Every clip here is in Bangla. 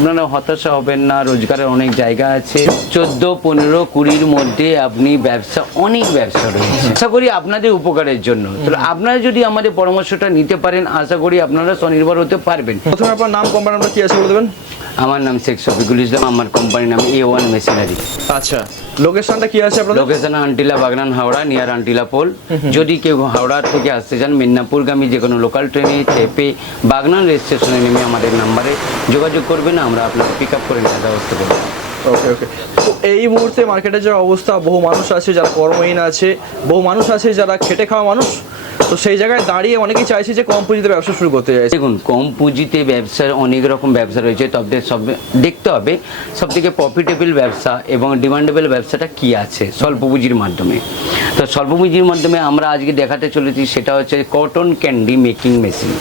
আপনারা হতাশা হবেন না, রোজগারের অনেক জায়গা আছে। 14, 15, 20-র মধ্যে আপনি অনেক ব্যবসা রয়েছে। আশা করি আপনাদের উপকারের জন্য। তো আপনারা যদি আমাদের পরামর্শটা নিতে পারেন, আশা করি আপনারা স্বনির্ভর হতে পারবেন। প্রথমে আপনার নাম, কোম্পানি নামটা কি আছে বলে দেবেন? আমার নাম শেখ শফিকুল ইসলাম, আমার কোম্পানির নাম A1 মেশিনারি। আচ্ছা, লোকেশনটা কি আছে আপনাদের? লোকেশন আন্টিলা বাগনান, হাওড়া, নিয়ার আন্টিলা পোল। যদি কেউ হাওড়া থেকে আসতে চান, মেদিনীপুরগামী যে কোনো লোকাল ট্রেনে চেপে বাগনান রেল স্টেশনে নেমে আমাদের নাম্বারে যোগাযোগ করবেন, আমরা আপনাকে পিক আপ করে নেওয়ার ব্যবস্থা করব। ওকে ওকে। তো এই মুহূর্তে মার্কেটের যে অবস্থা, বহু মানুষ আছে যারা কর্মহীন আছে, বহু মানুষ আছে যারা খেটে খাওয়া মানুষ, তো সেই জায়গায় দাঁড়িয়ে অনেকেই চাইছে যে কম পুঁজিতে ব্যবসা শুরু করতে চাইছে। দেখুন, কম পুঁজিতে ব্যবসার অনেক রকম ব্যবসা রয়েছে, তবে সব দেখতে হবে সবথেকে প্রফিটেবল ব্যবসা এবং ডিমান্ডেবল ব্যবসাটা কি আছে স্বল্প পুঁজির মাধ্যমে। তো স্বল্প পুঁজির মাধ্যমে আমরা আজকে দেখাতে চলেছি, সেটা হচ্ছে cotton candy making machine.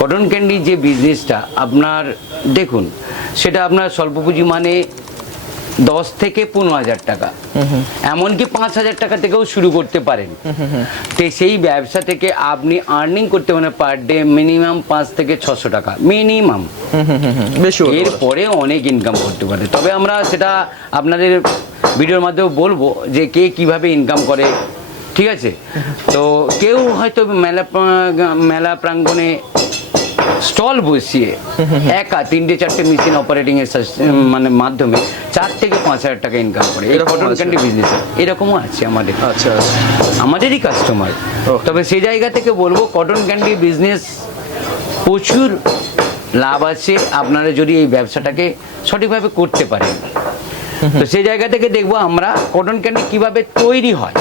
Cotton candy যে বিজনেসটা আপনার দেখুন, সেটা আপনার স্বল্প পুঁজি মানে 10 থেকে 15,000 টাকা, এমনকি 5,000 টাকা থেকেও শুরু করতে পারেন। তো সেই ব্যবসা থেকে আপনি আর্নিং করতে পারেন পার ডে মিনিমাম 5 থেকে 600 টাকা মিনিমাম। এরপরে অনেক ইনকাম করতে পারে। তবে আমরা সেটা আপনাদের ভিডিওর মাধ্যমে বলবো যে কে কিভাবে ইনকাম করে, ঠিক আছে? তো কেউ হয়তো মেলা প্রাঙ্গণে স্টল বসিয়ে একা 3-4টে মেশিন অপারেটিং এর মানে মাধ্যমে 4 থেকে 5,000 টাকা ইনকাম করে। এই কটন ক্যান্ডি বিজনেস এরকমও আছে আমাদের। আচ্ছা, আমাদেরই কাস্টমার। তবে সেই জায়গা থেকে বলবো কটন ক্যান্ডি বিজনেস প্রচুর লাভ আছে আপনারা যদি এই ব্যবসাটাকে সঠিকভাবে করতে পারেন। তো সেই জায়গা থেকে দেখবো আমরা কটন ক্যান্ডি কিভাবে তৈরি হয়,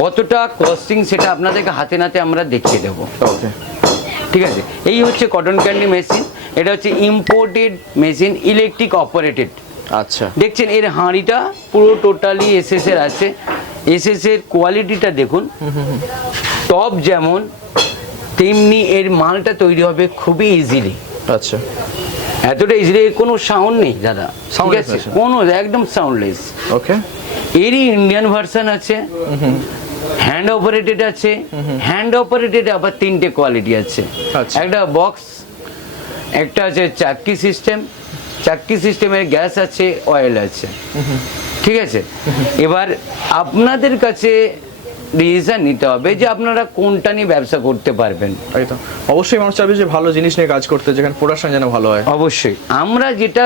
কতটা কস্টিং, সেটা আপনাদেরকে হাতে নাতে আমরা দেখিয়ে দেবো। ওকে, ঠিক আছে? এই হচ্ছে কটন ক্যান্ডি মেশিন। এটা হচ্ছে ইম্পোর্টেড মেশিন, ইলেকট্রিক অপারেটেড। আচ্ছা, দেখছেন এর হাঁড়িটা পুরো টোটালি এসএস এর আছে। এসএস এর কোয়ালিটিটা দেখুন, টপ যেমন তেমনি এর মালটা তৈরি হবে খুবই ইজিলি। আচ্ছা, এতটা ইজিলি, কোনো সাউন্ড নেই দাদা, ঠিক আছে? কোনো একদম সাউন্ডলেস। ওকে, এরই ইন্ডিয়ান ভার্সন আছে, হ্যান্ড অপারেটেড আছে। হ্যান্ড অপারেটেড আবার 3টে কোয়ালিটি আছে। একটা বক্স, একটা আছে চাক্কি সিস্টেম। চাক্কি সিস্টেমের গ্যাস আছে, অয়েল আছে, ঠিক আছে? এবার আপনাদের কাছে ডিসিশন নিতে হবে যে আপনারা কোনটা নিয়ে ব্যবসা করতে পারবেন। অবশ্যই মানুষ চাইবে যে ভালো জিনিস নিয়ে কাজ করতে, যেখানে প্রোডাকশন যেন ভালো হয়। অবশ্যই আমরা যেটা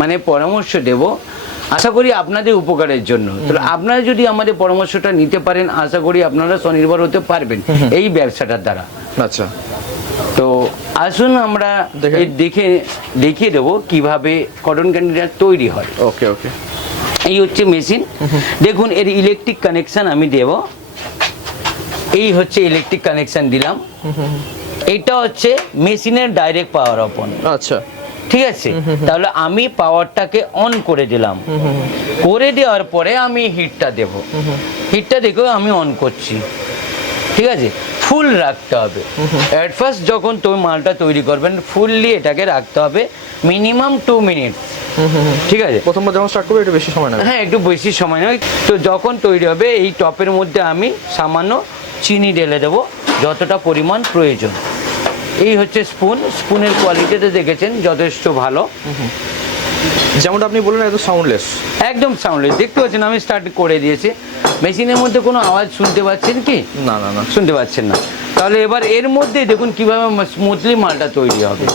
মানে পরামর্শ দেব, আশা করি আপনাদের উপকারের জন্য। তো আপনারা যদি আমাদের পরামর্শটা নিতে পারেন, আশা করি আপনারা স্বনির্ভর হতে পারবেন এই ব্যবসাটার দ্বারা। আচ্ছা, তো আসুন আমরা দেখিয়ে দেবো কিভাবে কটন ক্যান্ডিটা তৈরি হয়। ওকে ওকে। এই হচ্ছে মেশিন। দেখুন এর ইলেকট্রিক কানেকশন আমি দেব। এই হচ্ছে ইলেকট্রিক কানেকশন দিলাম। এটা হচ্ছে মেশিনের ডাইরেক্ট পাওয়ার অন। আচ্ছা, ঠিক আছে? তাহলে আমি পাওয়ারটাকে অন করে দিলাম। করে দেওয়ার পরে আমি হিটটা দেব। হিটটা দেখেও আমি অন করছি, ঠিক আছে? ফুল রাখতে হবে। এট ফার্স্ট যখন তুমি মালটা তৈরি করবেন, ফুললি এটাকে রাখতে হবে মিনিমাম 2 মিনিট। ঠিক আছে? প্রথমবার যখন স্টার্ট করবে একটু বেশি সময় নেবে। হ্যাঁ, একটু বেশি সময় নেবে। তো যখন তৈরি হবে, এই টপের মধ্যে আমি সামান্য চিনি ঢেলে দেবো, যতটা পরিমাণ প্রয়োজন। এই হচ্ছে স্পুন। স্পুনের কোয়ালিটিতে দেখেছেন যথেষ্ট ভালো। যেমনটা আপনি বললেন এত সাউন্ডলেস, একদম সাউন্ডলেস। দেখতে পাচ্ছেন আমি স্টার্ট করে দিয়েছি। মেশিনের মধ্যে কোনো আওয়াজ শুনতে পাচ্ছেন কি? না না না, শুনতে পাচ্ছেন না। তাহলে এবার এর মধ্যে দেখুন কিভাবে স্মুথলি মালটা তৈরি হবে।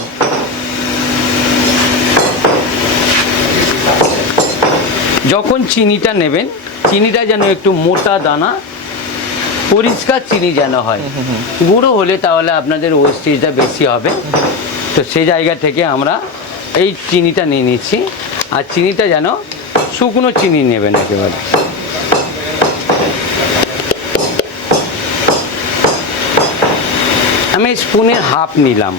যখন চিনিটা নেবেন, চিনিটা যেন একটু মোটা দানা, পরিষ্কার চিনি যেন হয়। গুঁড়ো হলে তাহলে আপনাদের ওয়েস্টেজটা বেশি হবে। তো সেই জায়গা থেকে আমরা এই চিনিটা নিয়ে নিচ্ছি। আর চিনিটা যেন শুকনো চিনি নেবেন একেবারে। আমি স্পুনে হাফ নিলাম।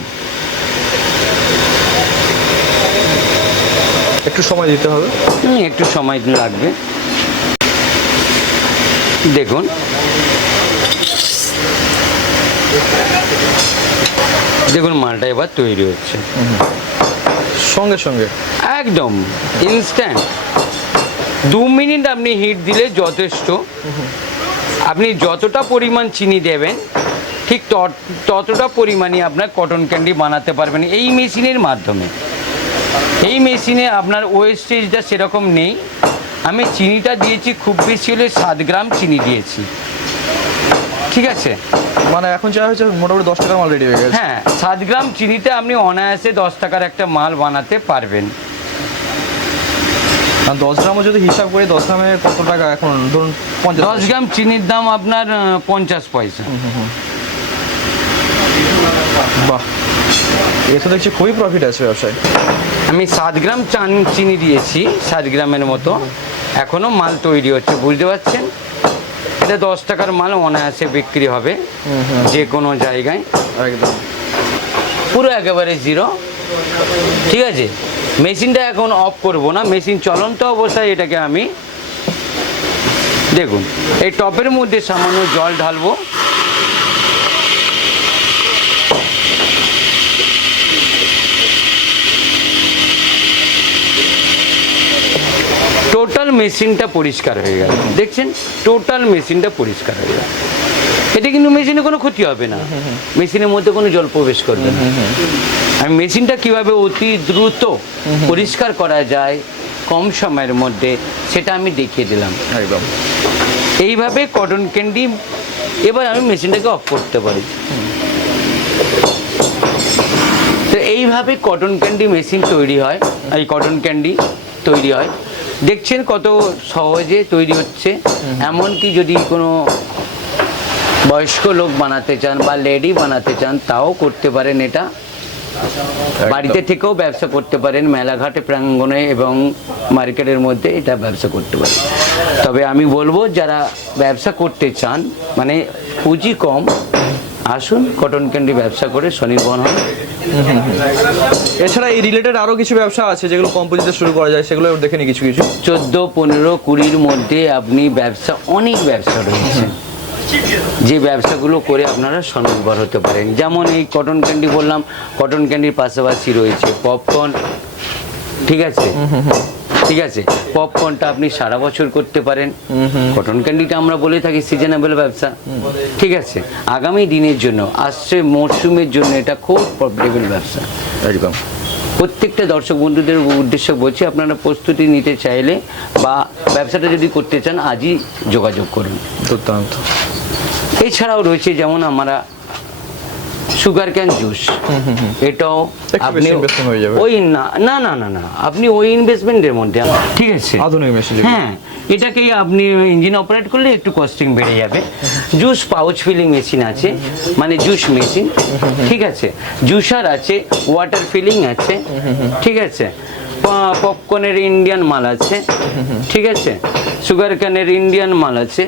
একটু সময় দিতে হবে। একটু সময় লাগবে। দেখুন দেখুন মালটা এবার তৈরি হচ্ছে সঙ্গে সঙ্গে, একদম ইনস্ট্যান্ট। 2 মিনিট আপনি হিট দিলে যথেষ্ট। আপনি যতটা পরিমাণ চিনি দেবেন, ঠিক ততটা পরিমাণই আপনার কটন ক্যান্ডি বানাতে পারবেন এই মেশিনের মাধ্যমে। এই মেশিনে আপনার ওয়েস্টেজটা সেরকম নেই। আমি চিনিটা দিয়েছি খুব বেশি হলে 7 গ্রাম চিনি দিয়েছি, ঠিক আছে। মানে এখন যা হচ্ছে মোটামুটি 10 টাকার মাল রেডি হয়ে গেছে। হ্যাঁ, 7 গ্রাম চিনিতে আপনি অনায়াসে 10 টাকার একটা মাল বানাতে পারবেন। আর 10 গ্রামও যদি হিসাব করি, 10 গ্রামে কত টাকা এখন ধরুন 50। 10 গ্রাম চিনির দাম আপনার 50 পয়সা। বাহ, এ তো দেখছি খুবই প্রফিট আছে ব্যবসায়। আমি 7 গ্রাম চিনি দিয়েছি, 7 গ্রামের মতো। এখনো মাল তৈরি হচ্ছে, বুঝতে পারছেন। এটা 10 টাকার মাল অনায়াসে বিক্রি হবে যে কোনো জায়গায়, একদম পুরো একেবারে জিরো, ঠিক আছে। মেশিনটা এখন অফ করব না, মেশিন চলন্ত অবস্থায় এটাকে আমি দেখুন এই টপের মধ্যে সামান্য জল ঢালবো। টোটাল মেশিনটা পরিষ্কার হয়ে গেল, দেখছেন, টোটাল মেশিনটা পরিষ্কার হয়ে গেল। এতে কিন্তু মেশিনে কোনো ক্ষতি হবে না, মেশিনের মধ্যে কোনো জল প্রবেশ করবে না। আমি মেশিনটা কিভাবে অতি দ্রুত পরিষ্কার করা যায় কম সময়ের মধ্যে, সেটা আমি দেখিয়ে দিলাম। একদম এইভাবে কটন ক্যান্ডি, এবার আমি মেশিনটাকে অফ করতে পারি। তো এইভাবে কটন ক্যান্ডি মেশিন তৈরি হয়, এই কটন ক্যান্ডি তৈরি হয়। দেখছেন কত সহজে তৈরি হচ্ছে। এমনকি যদি কোনো বয়স্ক লোক বানাতে চান বা লেডি বানাতে চান, তাও করতে পারেন। এটা বাড়িতে থেকেও ব্যবসা করতে পারেন, মেলাঘাটে প্রাঙ্গণে এবং মার্কেটের মধ্যে এটা ব্যবসা করতে পারেন। তবে আমি বলবো যারা ব্যবসা করতে চান, মানে পুঁজি কম, আসুন কটন ক্যান্ডি ব্যবসা করে স্বনির্ভর হন। এছাড়া এই রিলেটেড আরো কিছু ব্যবসা আছে যেগুলো কম পুঁজিতে শুরু করা যায়, সেগুলো দেখে নি কিছু কিছু। 14, 15, 20-র মধ্যে আপনি ব্যবসা, অনেক ব্যবসা রয়েছে যে ব্যবসাগুলো করে আপনারা স্বনির্ভর হতে পারেন। যেমন এই কটন ক্যান্ডি বললাম, কটন ক্যান্ডির পাশাপাশি রয়েছে পপকর্ন, ঠিক আছে, ঠিক আছে। পপকর্নটা আপনি সারা বছর করতে পারেন। কটন ক্যান্ডিটা আমরা বলে থাকি সিজনেবল ব্যবসা, ঠিক আছে। আগামী দিনের জন্য, আসছে মরশুমের জন্য এটা খুব প্রফিটেবল ব্যবসা। একদম প্রত্যেকটা দর্শক বন্ধুদের উদ্দেশ্যে বলছি, আপনারা প্রস্তুতি নিতে চাইলে বা ব্যবসাটা যদি করতে চান, আজই যোগাযোগ করুন। দুর্দান্ত। এছাড়াও রয়েছে যেমন আমরা সুগার ক্যান জুস, এটাও আপনি ওই না না না না না আপনি ওই ইনভেস্টমেন্টের মধ্যে, ঠিক আছে, আধুনিক মেশিন। হ্যাঁ, এটাকেই আপনি ইঞ্জিন অপারেট করলে একটু কস্টিং বেড়ে যাবে। জুস পাউচ ফিলিং মেশিন আছে, মানে জুস মেশিন, ঠিক আছে। জুসার আছে, ওয়াটার ফিলিং আছে, ঠিক আছে। পপকর্নের ইন্ডিয়ান মাল আছে, ঠিক আছে। সুগার ক্যানের ইন্ডিয়ান মাল আছে,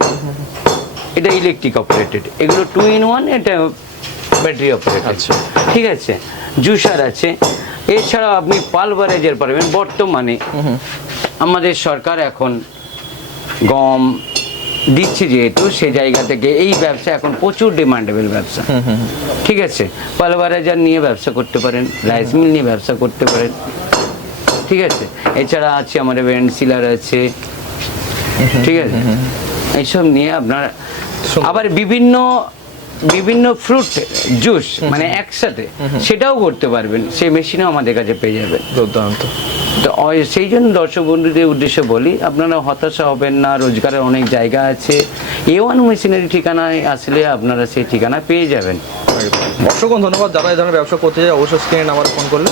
এটা ইলেকট্রিক অপারেটেড। এগুলো 2 in 1, এটা ব্যাটারি অপারেটেড, আচ্ছা, ঠিক আছে। জুসার আছে। এছাড়াও আপনি পালভারাইজার পারবেন। বর্তমানে আমাদের সরকার এখন গম দিচ্ছে, যেহেতু সে জায়গা থেকে এই ব্যবসা এখন প্রচুর ডিমান্ডেবল ব্যবসা, ঠিক আছে। পালভারাইজার নিয়ে ব্যবসা করতে পারেন, রাইস মিল নিয়ে ব্যবসা করতে পারেন, ঠিক আছে। এছাড়া আছে আমাদের ভেন্সিলার আছে, ঠিক আছে। এইসব নিয়ে আপনার আবার বিভিন্ন বিভিন্ন ফ্রুট জুস, মানে একসাথে সেটাও করতে পারবেন, সেই মেশিনও আমাদের কাছে পেয়ে যাবেন। দুর্দান্ত। তো সেই জন্য দর্শক বন্ধুদের উদ্দেশ্যে বলি, আপনারা হতাশা হবেন না, রোজগারের অনেক জায়গা আছে। A1 মেশিনারি ঠিকানায় আসলে আপনারা সেই ঠিকানা পেয়ে যাবেন। অসংখ্য ধন্যবাদ। যারা এই ধরনের ব্যবসা করতে চায়, অবশ্যই স্ক্রিনে নাম্বার ফোন করলে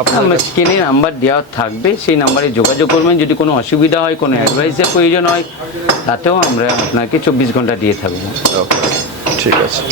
আপনার স্ক্রিনে নাম্বার দেওয়া থাকবে, সেই নাম্বারে যোগাযোগ করবেন। যদি কোনো অসুবিধা হয়, কোনো অ্যাডভাইসের প্রয়োজন হয়, তাতেও আমরা আপনাকে 24 ঘন্টা দিয়ে থাকবো। ঠিক আছে।